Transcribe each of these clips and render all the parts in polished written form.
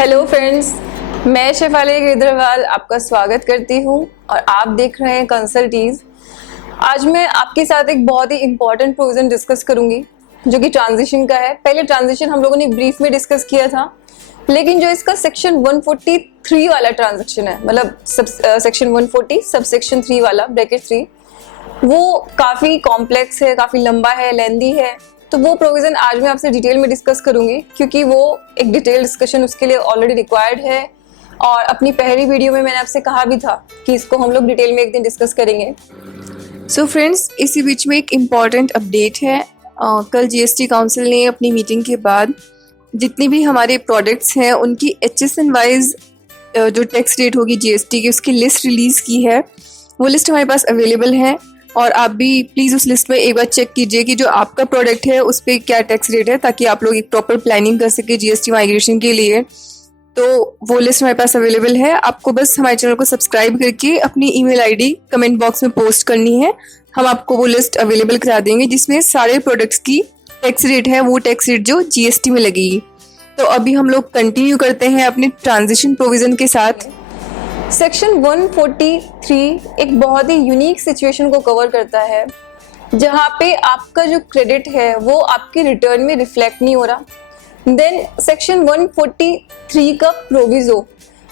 Hello friends, मैं शेफाली अग्रवाल आपका स्वागत करती हूं और आप देख रहे हैं कंसल्टीज। आज मैं आपके साथ एक बहुत ही इम्पोर्टेंट प्रोविजन डिस्कस करूंगी जो कि ट्रांजिशन का है। पहले ट्रांजिशन हम लोगों ने ब्रीफ में डिस्कस किया था, लेकिन जो इसका सेक्शन 143 वाला ट्रांजेक्शन है, मतलब सेक्शन 140 सबसेक्शन 3 वाला ब्रैकेट 3, वो काफ़ी कॉम्प्लेक्स है, काफ़ी लंबा है, लेंदी है। तो वो प्रोविज़न आज मैं आपसे डिटेल में डिस्कस करूंगी, क्योंकि वो एक डिटेल डिस्कशन उसके लिए ऑलरेडी रिक्वायर्ड है। और अपनी पहली वीडियो में मैंने आपसे कहा भी था कि इसको हम लोग डिटेल में एक दिन डिस्कस करेंगे। सो फ्रेंड्स, इसी बीच में एक इम्पॉर्टेंट अपडेट है। कल जीएसटी काउंसिल ने अपनी मीटिंग के बाद जितनी भी हमारे प्रोडक्ट्स हैं उनकी HSN वाइज जो टैक्स रेट होगी जीएसटी की, उसकी लिस्ट रिलीज़ की है। वो लिस्ट हमारे पास अवेलेबल है और आप भी प्लीज़ उस लिस्ट में एक बार चेक कीजिए कि जो आपका प्रोडक्ट है उस पर क्या टैक्स रेट है, ताकि आप लोग एक प्रॉपर प्लानिंग कर सके जीएसटी माइग्रेशन के लिए। तो वो लिस्ट हमारे पास अवेलेबल है। आपको बस हमारे चैनल को सब्सक्राइब करके अपनी ईमेल आईडी कमेंट बॉक्स में पोस्ट करनी है। हम आपको वो लिस्ट अवेलेबल करा देंगे जिसमें सारे प्रोडक्ट्स की टैक्स रेट है, वो टैक्स रेट जो जीएसटी में लगेगी। तो अभी हम लोग कंटिन्यू करते हैं अपने ट्रांजिशन प्रोविजन के साथ। सेक्शन 143 एक बहुत ही यूनिक सिचुएशन को कवर करता है, जहाँ पे आपका जो क्रेडिट है वो आपके रिटर्न में रिफ्लेक्ट नहीं हो रहा। देन सेक्शन 143 का प्रोविजो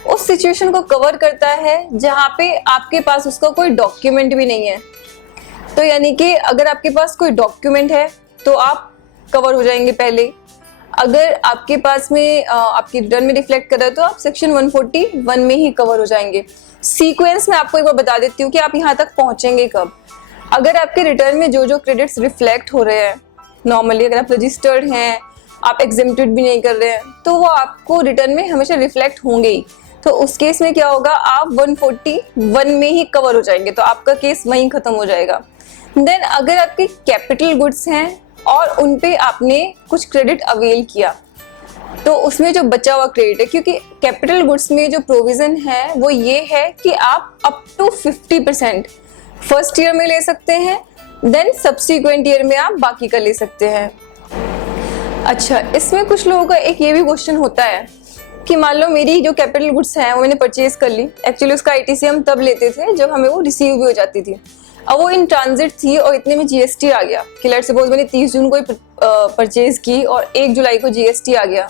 उस सिचुएशन को कवर करता है जहाँ पे आपके पास उसका कोई डॉक्यूमेंट भी नहीं है। तो यानी कि अगर आपके पास कोई डॉक्यूमेंट है तो आप कवर हो जाएंगे पहले। अगर आपके पास में आपकी रिटर्न में रिफ्लेक्ट कर रहा है तो आप सेक्शन 141 में ही कवर हो जाएंगे। सीक्वेंस में आपको एक बार बता देती हूँ कि आप यहाँ तक पहुँचेंगे कब। अगर आपके रिटर्न में जो जो क्रेडिट्स रिफ्लेक्ट हो रहे हैं, नॉर्मली अगर आप रजिस्टर्ड हैं, आप एग्जेम्प्टेड भी नहीं कर रहे हैं, तो वो आपको रिटर्न में हमेशा रिफ्लेक्ट होंगे ही। तो उस केस में क्या होगा, आप 141 में ही कवर हो जाएंगे, तो आपका केस वहीं खत्म हो जाएगा। देन अगर आपके कैपिटल गुड्स हैं और उन पे आपने कुछ क्रेडिट अवेल किया, तो उसमें जो बचा हुआ क्रेडिट है, क्योंकि कैपिटल गुड्स में जो प्रोविजन है वो ये है कि आप अप टू 50% फर्स्ट ईयर में ले सकते हैं, देन सब्सिक्वेंट ईयर में आप बाकी का ले सकते हैं। अच्छा, इसमें कुछ लोगों का एक ये भी क्वेश्चन होता है कि मान लो मेरी जो कैपिटल गुड्स हैं वो मैंने परचेज कर ली। एक्चुअली उसका ITC हम तब लेते थे जब हमें वो रिसीव भी हो जाती थी। अब वो इन ट्रांजिट थी और इतने में जीएसटी आ गया कि लेट्स सपोज मैंने 30 जून को परचेज की और 1 जुलाई को जीएसटी आ गया।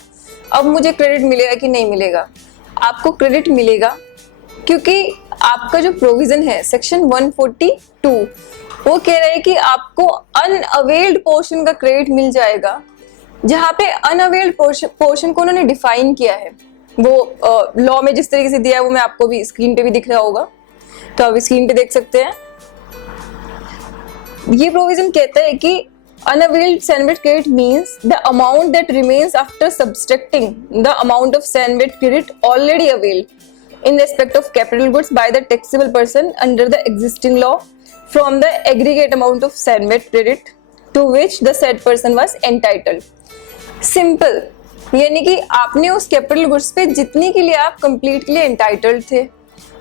अब मुझे क्रेडिट मिलेगा कि नहीं मिलेगा? आपको क्रेडिट मिलेगा, क्योंकि आपका जो प्रोविजन है सेक्शन 142 वो कह रहा है कि आपको अनअवेल्ड पोर्शन का क्रेडिट मिल जाएगा। जहाँ पे अनअवेल्ड पोर्शन को उन्होंने डिफाइन किया है, वो लॉ में जिस तरीके से दिया है वो मैं आपको भी स्क्रीन पे भी दिख रहा होगा, तो आप स्क्रीन पे देख सकते हैं। ये प्रोविजन कहता है कि unavailed Sanbet credit means the amount that remains after subtracting the amount of Sanbet credit already availed in respect of capital goods by the taxable person under the existing law from the aggregate amount of Sanbet credit to which the said person was entitled. Simple, यानी कि आपने उस capital goods पे जितनी के लिए आप complete के लिए एंटाइटल्ड थे,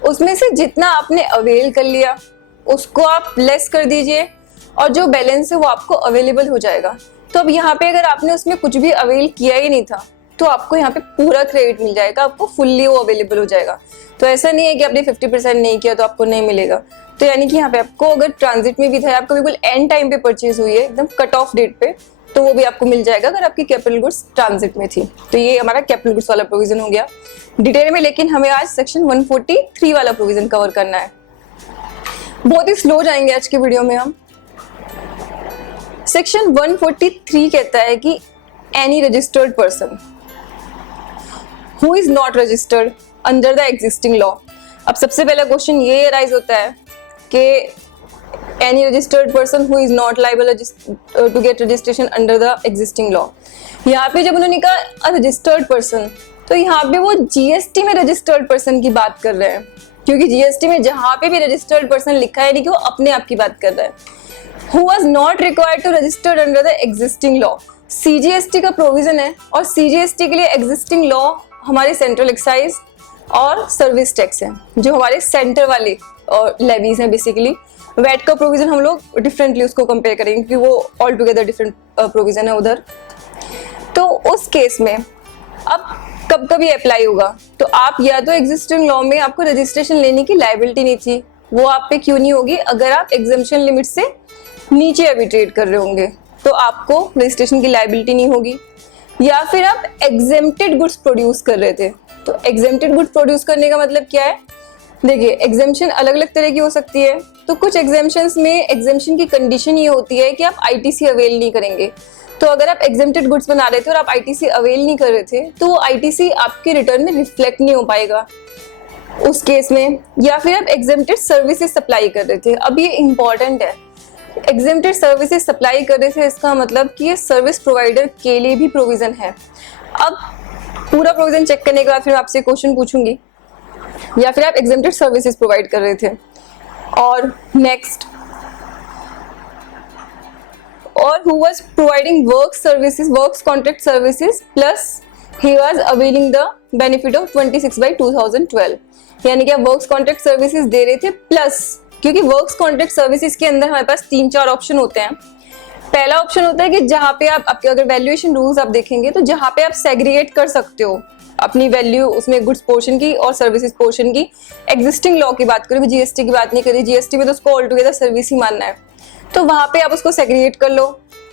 उसमें से जितना आपने अवेल कर लिया उसको आप लेस कर दीजिए और जो बैलेंस है वो आपको अवेलेबल हो जाएगा। तो अब यहाँ पे अगर आपने उसमें कुछ भी अवेल किया ही नहीं था तो आपको यहाँ पे पूरा क्रेडिट मिल जाएगा, आपको फुल्ली वो अवेलेबल हो जाएगा। तो ऐसा नहीं है कि आपने 50% नहीं किया तो आपको नहीं मिलेगा। तो यानी कि यहाँ पे आपको अगर ट्रांजिट में भी था, आपको बिल्कुल एंड टाइम पे परचेज हुई है, एकदम कट ऑफ डेट पे, तो वो भी आपको मिल जाएगा अगर आपकी कैपिटल गुड्स ट्रांजिट में थी। तो ये हमारा कैपिटल गुड्स वाला प्रोविजन हो गया डिटेल में, लेकिन हमें आज सेक्शन 143 वाला प्रोविजन कवर करना है। बहुत ही स्लो जाएंगे आज की वीडियो में हम। सेक्शन 143 कहता है कि any registered person who is not registered under the existing law. अब सबसे पहला क्वेश्चन ये अराइज होता है कि any registered person who is not liable to get registration under the existing law. यहाँ पे जब उन्होंने कहा रजिस्टर्ड पर्सन, तो यहाँ पे वो जीएसटी में रजिस्टर्ड पर्सन की बात कर रहे हैं, क्योंकि जीएसटी में जहाँ पे भी रजिस्टर्ड पर्सन लिखा है, नहीं कि वो अपने आप की बात कर रहा है। Who was not required to register under the existing law. CGST का प्रोविजन है और CGST के लिए एग्जिस्टिंग लॉ हमारे सेंट्रल एक्साइज और सर्विस टैक्स है, जो हमारे सेंटर वाले लेवीज हैं बेसिकली। वैट का प्रोविजन हम लोग डिफरेंटली उसको कंपेयर करेंगे क्योंकि वो ऑल टुगेदर डिफरेंट प्रोविजन है उधर। तो उस केस में अब कब कभी अप्लाई होगा, तो आप या तो एग्जिस्टिंग लॉ में आपको रजिस्ट्रेशन लेने की लायबिलिटी नहीं थी, वो आप पे क्यों नहीं होगी, अगर आप एग्जेम्पशन लिमिट से नीचे अभी ट्रेड कर रहे होंगे तो आपको रजिस्ट्रेशन की लायबिलिटी नहीं होगी। या फिर आप एग्जेम्प्टेड गुड्स प्रोड्यूस कर रहे थे, तो एग्जेम्प्टेड गुड्स प्रोड्यूस करने का मतलब क्या है, देखिए एग्जेम्पशन अलग अलग तरह की हो सकती है। तो कुछ एग्जेम्पशंस में एग्जेम्पशन की कंडीशन ये होती है कि आप आईटीसी अवेल नहीं करेंगे। तो अगर आप एग्जेम्प्टेड गुड्स बना रहे थे और आप आईटीसी अवेल नहीं कर रहे थे तो वो आईटीसी आपके रिटर्न में रिफ्लेक्ट नहीं हो पाएगा उस केस में। या फिर आप एग्जेम्प्टेड सर्विसेज सप्लाई कर रहे थे, अब ये इंपॉर्टेंट है, एग्जेम्प्टेड सर्विसेज सप्लाई कर रहे थे इसका मतलब कि ये सर्विस प्रोवाइडर के लिए भी प्रोविजन है। अब पूरा प्रोविजन चेक करने के बाद फिर आपसे क्वेश्चन पूछूंगी। या फिर आप एग्जेम्प्टेड सर्विसेज प्रोवाइड कर रहे थे, और नेक्स्ट, और who was providing work services, works contract services plus he was availing the benefit of 26/2012, यानी कि आप वर्क्स कॉन्ट्रैक्ट सर्विसेज दे रहे थे प्लस, क्योंकि वर्क्स कॉन्ट्रैक्ट सर्विसेज के अंदर हमारे पास 3-4 ऑप्शन होते हैं। पहला ऑप्शन होता है कि जहां पे आप आपके अगर वैल्यूएशन रूल्स आप देखेंगे तो जहां पे आप सेग्रीगेट कर सकते हो अपनी वैल्यू, उसमें गुड्स पोर्शन की और सर्विसेज पोर्शन की। एग्जिस्टिंग लॉ की बात करें, जीएसटी की बात नहीं करी, जीएसटी में तो उसको ऑल टुगेदर सर्विस ही मानना है, तो वहां पे आप उसको सेग्रीगेट कर लो।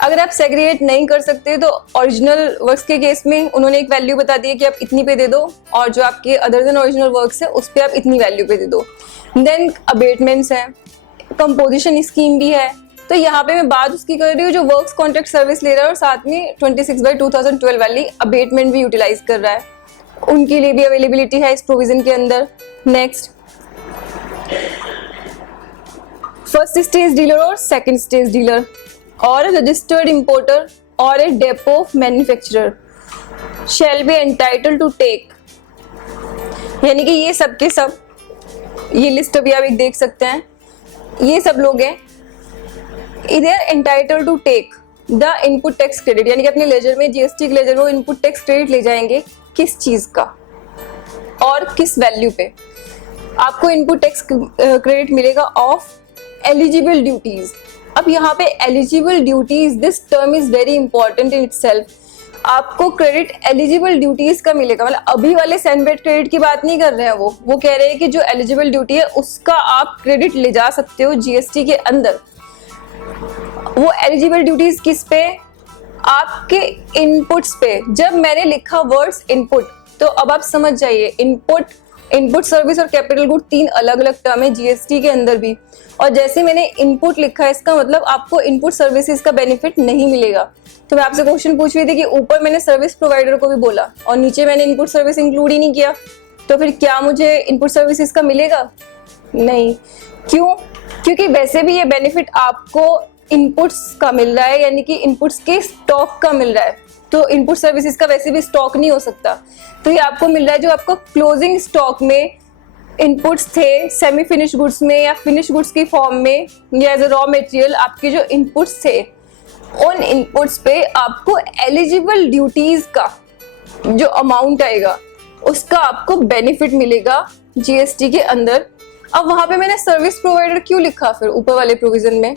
अगर आप सेग्रीगेट नहीं कर सकते तो ओरिजिनल वर्क्स के केस में उन्होंने एक वैल्यू बता दी है कि आप इतनी पे दे दो, और जो आपके अदर देन ओरिजिनल वर्क्स है उस पे आप इतनी वैल्यू पे दे दो। देन अबेटमेंट्स है, कंपोजिशन स्कीम भी है। तो यहाँ पे मैं बात उसकी कर रही हूँ जो वर्क्स कॉन्ट्रैक्ट सर्विस ले रहा है और साथ में 26/2012 वाली अबेटमेंट भी यूटिलाइज कर रहा है, उनके लिए भी अवेलेबिलिटी है इस प्रोविजन के अंदर। नेक्स्ट, फर्स्ट स्टेज डीलर और सेकंड स्टेज डीलर और रजिस्टर्ड इंपोर्टर और a depot of manufacturer shall be entitled to take, यानी कि ये सब के सब, ये लिस्ट अभी आप एक देख सकते हैं, ये सब लोग हैं इधर entitled to take the input tax credit, यानी कि अपने लेजर में, जीएसटी के लेजर में इनपुट टैक्स क्रेडिट ले जाएंगे। किस चीज का और किस वैल्यू पे आपको इनपुट टैक्स क्रेडिट मिलेगा? Of eligible duties. अब यहाँ पे eligible duties, this term is very important in itself. आपको क्रेडिट एलिजिबल ड्यूटीज का मिलेगा, मतलब अभी वाले सैनबेट क्रेडिट की बात नहीं कर रहे हैं, वो कह रहे हैं कि जो एलिजिबल ड्यूटी है उसका आप क्रेडिट ले जा सकते हो जीएसटी के अंदर। वो एलिजिबल ड्यूटीज किस पे? आपके इनपुट्स पे। जब मैंने लिखा वर्ड्स इनपुट, तो अब आप समझ जाइए, इनपुट सर्विस और कैपिटल गुड 3 अलग अलग टर्म है जीएसटी के अंदर भी। और जैसे मैंने इनपुट लिखा है इसका मतलब आपको इनपुट सर्विसेज का बेनिफिट नहीं मिलेगा। तो मैं आपसे क्वेश्चन पूछ रही थी कि ऊपर मैंने सर्विस प्रोवाइडर को भी बोला और नीचे मैंने इनपुट सर्विस इंक्लूड ही नहीं किया, तो फिर क्या मुझे इनपुट सर्विसेज का मिलेगा? नहीं। क्यों? क्योंकि वैसे भी ये बेनिफिट आपको इनपुट्स का मिल रहा है, यानी कि इनपुट्स के स्टॉक का मिल रहा है। तो इनपुट सर्विसेज का वैसे भी स्टॉक नहीं हो सकता, तो ये आपको मिल रहा है जो आपको क्लोजिंग स्टॉक में इनपुट्स थे, सेमी फिनिश गुड्स में या फिनिश गुड्स की फॉर्म में या एज अ रॉ मटेरियल, आपके जो इनपुट्स थे उन इनपुट्स पे आपको एलिजिबल ड्यूटीज का जो अमाउंट आएगा उसका आपको बेनिफिट मिलेगा जीएसटी के अंदर। अब वहां पे मैंने सर्विस प्रोवाइडर क्यों लिखा? फिर ऊपर वाले प्रोविजन में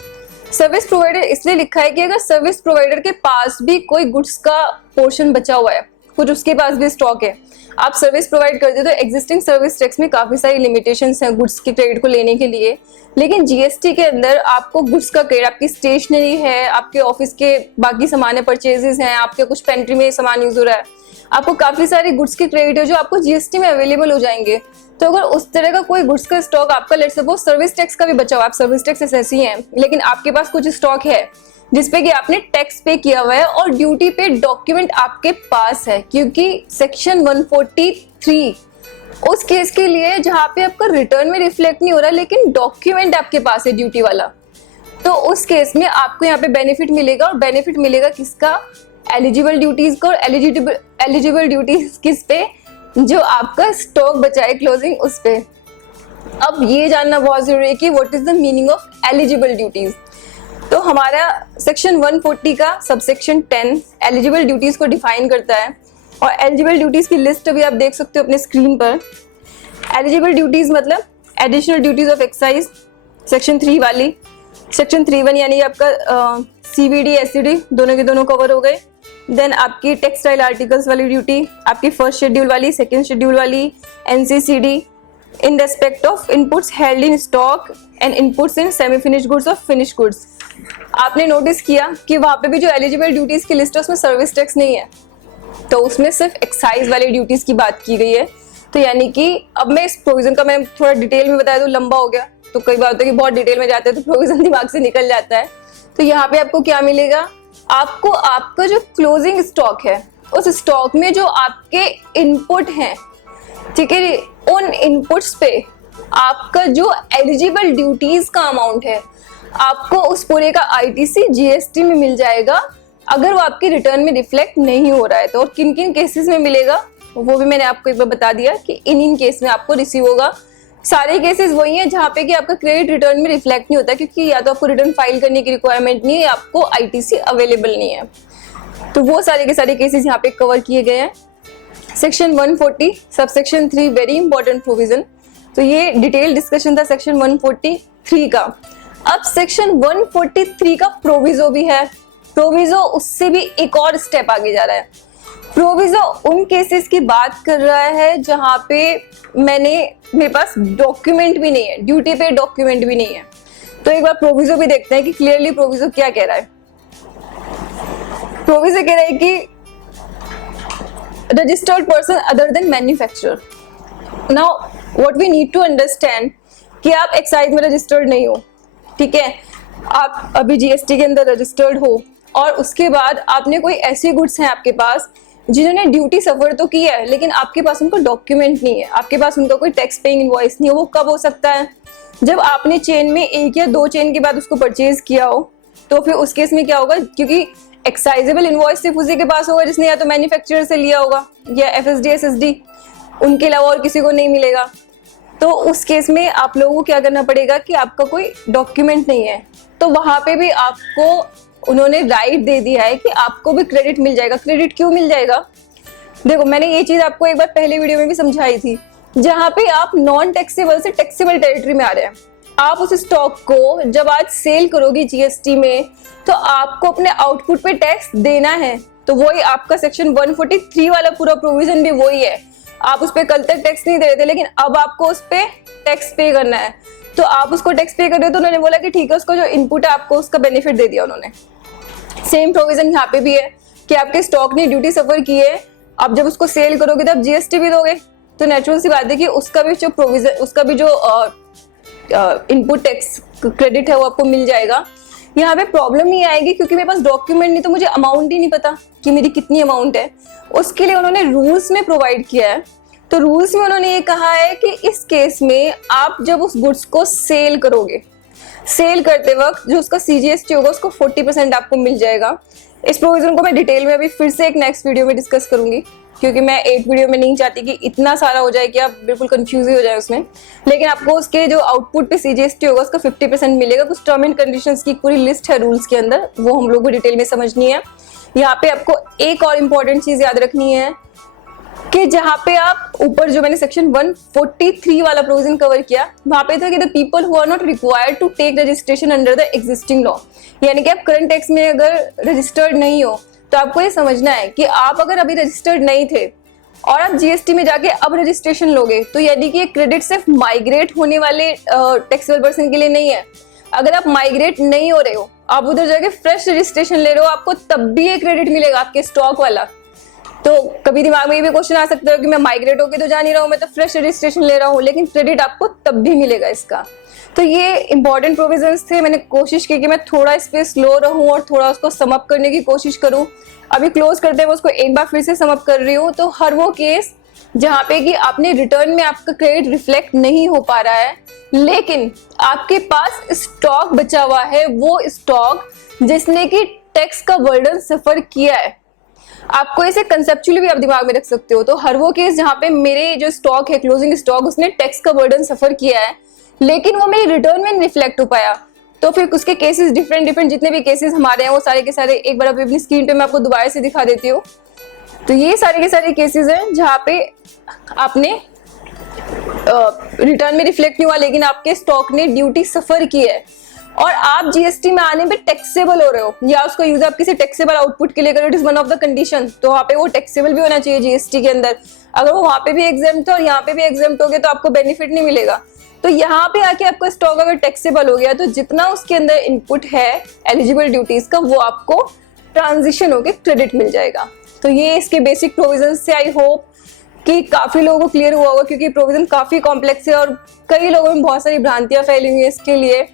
सर्विस प्रोवाइडर इसलिए लिखा है कि अगर सर्विस प्रोवाइडर के पास भी कोई गुड्स का पोर्शन बचा हुआ है, कुछ उसके पास भी स्टॉक है, आप सर्विस प्रोवाइड करते हो, तो एग्जिस्टिंग सर्विस टैक्स में काफी सारी लिमिटेशंस हैं गुड्स के क्रेडिट को लेने के लिए, लेकिन जीएसटी के अंदर आपको गुड्स का क्रेडिट, आपकी स्टेशनरी है, आपके ऑफिस के बाकी सामान परचेजेस हैं, आपके कुछ पेंट्री में सामान यूज हो रहा है, आपको काफी सारी गुड्स के क्रेडिट है जो आपको जीएसटी में अवेलेबल हो जाएंगे। तो अगर उस तरह का कोई गुड्स का स्टॉक आपका, लेट्स सपोज सर्विस टैक्स का भी बचा हुआ, आप सर्विस टैक्स एसएससी हैं, लेकिन आपके पास कुछ स्टॉक है जिसपे कि आपने टैक्स पे किया हुआ है और ड्यूटी पे डॉक्यूमेंट आपके पास है, क्योंकि सेक्शन 143 उस केस के लिए जहां पे आपका रिटर्न में रिफ्लेक्ट नहीं हो रहा लेकिन डॉक्यूमेंट आपके पास है ड्यूटी वाला, तो उस केस में आपको यहाँ पे बेनिफिट मिलेगा। और बेनिफिट मिलेगा किसका? एलिजिबल ड्यूटीज का। और एलिजिबल ड्यूटीज किस पे? जो आपका स्टॉक बचा है क्लोजिंग उस पे। अब ये जानना बहुत जरूरी है कि what is the meaning of eligible duties. तो हमारा सेक्शन 140 का सबसेक्शन 10 एलिजिबल ड्यूटीज को डिफाइन करता है, और एलिजिबल ड्यूटीज की लिस्ट अभी आप देख सकते हो अपने स्क्रीन पर। एलिजिबल ड्यूटीज मतलब additional duties of excise, section 3 वाली, सेक्शन 3(1) यानी आपका सीवीडी एससीडी दोनों के दोनों कवर हो गए। देन आपकी टेक्सटाइल आर्टिकल्स वाली ड्यूटी, आपकी फर्स्ट शेड्यूल वाली, सेकंड शेड्यूल वाली, NCCD in respect of inputs held in stock and inputs in semi finished goods और फिनिश्ड गुड्स। आपने नोटिस किया कि वहां पे भी जो एलिजिबल ड्यूटीज की लिस्ट है उसमें सर्विस टैक्स नहीं है, तो उसमें सिर्फ एक्साइज वाली ड्यूटीज की बात की गई है। तो यानी कि अब मैं इस प्रोविजन का मैं थोड़ा डिटेल में बताया तो लंबा हो गया, तो कई बार होता है कि बहुत डिटेल में जाते हैं तो प्रोविजन दिमाग से निकल जाता है। तो यहाँ पे आपको क्या मिलेगा, आपको आपका जो क्लोजिंग स्टॉक है उस स्टॉक में जो आपके इनपुट हैं, ठीक है, उन इनपुट्स पे आपका जो एलिजिबल ड्यूटीज का अमाउंट है आपको उस पूरे का आईटीसी जीएसटी में मिल जाएगा, अगर वो आपके रिटर्न में रिफ्लेक्ट नहीं हो रहा है तो। और किन किन केसेस में मिलेगा वो भी मैंने आपको एक बार बता दिया कि इन केस में आपको रिसीव होगा। सारे केसेस वही हैं जहाँ पे कि आपका क्रेडिट रिटर्न में रिफ्लेक्ट नहीं होता, क्योंकि या तो आपको रिटर्न फाइल करने की रिक्वायरमेंट नहीं है या आपको आईटीसी अवेलेबल नहीं है। तो वो सारे के सारे केसेस यहाँ पे कवर किए गए हैं। Section 140 subsection 3 very important provision. तो ये डिटेल डिस्कशन था सेक्शन 143 का। अब सेक्शन 143 का प्रोविजो भी है। प्रोविजो उससे भी एक और स्टेप आगे जा रहा है। प्रोविजो उन केसेस की बात कर रहा है जहां पे मेरे पास डॉक्यूमेंट भी नहीं है, ड्यूटी पे डॉक्यूमेंट भी नहीं है। तो एक बार प्रोविजो भी देखते हैं कि क्लियरली प्रोविजो क्या कह रहा है। प्रोविजो कह रहा है कि registered person other than manufacturer. Now what we need to understand कि आप एक्साइज में रजिस्टर्ड नहीं हो, ठीक है, आप अभी जीएसटी के अंदर रजिस्टर्ड हो और उसके बाद आपने कोई ऐसी गुड्स हैं आपके पास जिन्होंने ड्यूटी सफर तो की है लेकिन आपके पास उनका डॉक्यूमेंट नहीं है, आपके पास उनका कोई टैक्स पेइंग इनवॉइस नहीं है। वो कब हो सकता है, जब आपने चेन में एक या दो चेन के बाद उसको परचेज किया हो। तो फिर उस केस में क्या होगा, क्योंकि एक्साइजेबल इनवॉइस सिर्फ उसी के पास होगा जिसने या तो मैन्युफैक्चरर से लिया होगा या एफएसडी एसएसडी, उनके अलावा और किसी को नहीं मिलेगा। तो उस केस में आप लोगों को क्या करना पड़ेगा कि आपका कोई डॉक्यूमेंट नहीं है, तो वहां पे भी आपको उन्होंने राइट दे दिया है कि आपको भी क्रेडिट मिल जाएगा। क्रेडिट क्यों मिल जाएगा, देखो मैंने ये चीज आपको एक बार पहले वीडियो में भी समझाई थी, जहां पे आप नॉन टैक्सेबल से टैक्सेबल टेरिटरी में आ रहे हैं। आप उस स्टॉक को जब आज सेल करोगे जीएसटी में तो आपको अपने आउटपुट पे टैक्स देना है। तो वही आपका सेक्शन 143 वाला पूरा प्रोविजन भी वही है। आप उस पर कल तक टैक्स नहीं दे रहे थे लेकिन अब आपको उस पर टैक्स पे करना है, तो आप उसको टैक्स पे कर रहे हो। तो उन्होंने बोला कि ठीक है, उसका जो इनपुट है आपको उसका बेनिफिट दे दिया उन्होंने। सेम प्रोविजन यहाँ पे भी है कि आपके स्टॉक ने ड्यूटी सफर की है, आप जब उसको सेल करोगे तो आप जीएसटी भी दोगे। तो नेचुरल सी बात है कि उसका भी जो प्रोविजन, उसका भी जो इनपुट टैक्स क्रेडिट है वो आपको मिल जाएगा। यहाँ पे प्रॉब्लम नहीं आएगी क्योंकि मेरे पास डॉक्यूमेंट नहीं, तो मुझे अमाउंट ही नहीं पता कि मेरी कितनी अमाउंट है। उसके लिए उन्होंने रूल्स में प्रोवाइड किया है। तो रूल्स में उन्होंने ये कहा है कि इस केस में आप जब उस गुड्स को सेल करोगे, सेल करते वक्त जो उसका सीजीएसटी होगा उसको 40% आपको मिल जाएगा। इस प्रोविजन को मैं डिटेल में अभी फिर से एक नेक्स्ट वीडियो में डिस्कस करूंगी, क्योंकि मैं एक वीडियो में नहीं चाहती कि इतना सारा हो जाए कि आप बिल्कुल कंफ्यूज ही हो जाए उसमें। लेकिन आपको उसके जो आउटपुट पे सीजीएसटी होगा उसका 50% मिलेगा। कुछ टर्म एंड कंडीशंस की पूरी लिस्ट है रूल्स के अंदर, वो हम लोग को डिटेल में समझनी है। यहाँ पे आपको एक और इम्पोर्टेंट चीज याद रखनी है कि जहाँ पे आप ऊपर जो मैंने सेक्शन 143 वाला प्रोविजन कवर किया, वहां पे था कि the people who are not required to take registration under the existing law, यानी कि आप करंट टैक्स में अगर रजिस्टर्ड नहीं हो तो आपको ये समझना है कि आप अगर अभी रजिस्टर्ड नहीं थे और आप जीएसटी में जाके अब रजिस्ट्रेशन लोगे तो यानी कि ये क्रेडिट सिर्फ माइग्रेट होने वाले टैक्सेबल पर्सन के लिए नहीं है। अगर आप माइग्रेट नहीं हो रहे हो, आप उधर जाके फ्रेश रजिस्ट्रेशन ले रहे हो, आपको तब भी ये क्रेडिट मिलेगा आपके स्टॉक वाला। तो कभी दिमाग में ये भी क्वेश्चन आ सकता है कि मैं माइग्रेट होके तो जा नहीं रहा हूँ, मैं तो फ्रेश रजिस्ट्रेशन ले रहा हूँ, लेकिन क्रेडिट आपको तब भी मिलेगा इसका। तो ये इंपॉर्टेंट प्रोविजंस थे। मैंने कोशिश की कि मैं थोड़ा इस पे स्लो रहूं और थोड़ा उसको सम अप करने की कोशिश करूं। अभी क्लोज करते हैं उसको एक बार फिर से सम अप कर रही हूँ। तो हर वो केस जहाँ पे कि आपने रिटर्न में आपका क्रेडिट रिफ्लेक्ट नहीं हो पा रहा है लेकिन आपके पास स्टॉक बचा हुआ है, वो स्टॉक जिसने कि टैक्स का बर्डन सफर किया है, आपको इसे कंसेप्चुअली भी आप दिमाग में रख सकते हो। तो हर वो केस जहाँ पे मेरे जो स्टॉक है, क्लोजिंग स्टॉक, उसने टैक्स का बर्डन सफर किया है लेकिन वो मेरी रिटर्न में रिफ्लेक्ट हो पाया, तो फिर उसके केसेस डिफरेंट जितने भी केसेस हमारे हैं वो सारे के सारे एक बार अपनी स्क्रीन पे मैं आपको दोबारा से दिखा देती हूँ। तो ये सारे के सारे केसेस हैं जहाँ पे आपने रिटर्न में रिफ्लेक्ट नहीं हुआ लेकिन आपके स्टॉक ने ड्यूटी सफर की है और आप जीएसटी में आने पे टैक्सेबल हो रहे हो या उसका यूज आप किसी टैक्सेबल आउटपुट के लिए करो, it is one of the condition, तो वहाँ पे वो टैक्सेबल भी होना चाहिए जीएसटी के अंदर। अगर वो वहाँ पे भी एग्जाम्प्ट है और यहाँ पे भी एग्जाम्प्ट हो गया तो आपको बेनिफिट नहीं मिलेगा। तो यहाँ पे आके आपका स्टॉक अगर टैक्सेबल हो गया तो जितना उसके अंदर इनपुट है एलिजिबल ड्यूटीज का वो आपको ट्रांजिशन होके क्रेडिट मिल जाएगा। तो ये इसके बेसिक प्रोविजन से आई होप कि काफी लोगों को क्लियर हुआ होगा, क्योंकि प्रोविजन काफी कॉम्प्लेक्स है और कई लोगों में बहुत सारी भ्रांतियां फैली हुई है इसके लिए।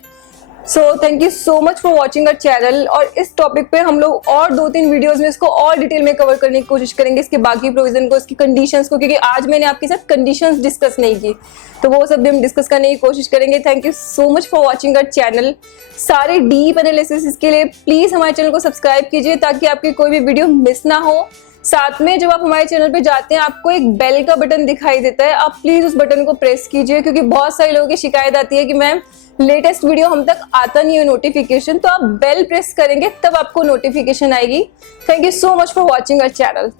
So thank you so much for watching our channel. और इस टॉपिक पे हम लोग और 2-3 वीडियोस में इसको और डिटेल में कवर करने की कोशिश करेंगे, इसके बाकी प्रोविजन को, इसकी कंडीशंस को, क्योंकि आज मैंने आपके साथ कंडीशंस डिस्कस नहीं की, तो वो सब भी हम डिस्कस करने की कोशिश करेंगे। Thank you so much for watching our channel. सारे डीप एनालिसिस के लिए प्लीज हमारे चैनल को सब्सक्राइब कीजिए ताकि आपकी कोई भी वीडियो मिस ना हो। साथ में जब आप हमारे चैनल पे जाते हैं आपको एक बेल का बटन दिखाई देता है, आप प्लीज उस बटन को प्रेस कीजिए, क्योंकि बहुत सारे लोगों की शिकायत आती है कि मैम लेटेस्ट वीडियो हम तक आता नहीं है नोटिफिकेशन, तो आप बेल प्रेस करेंगे तब आपको नोटिफिकेशन आएगी। Thank you so much for watching our channel.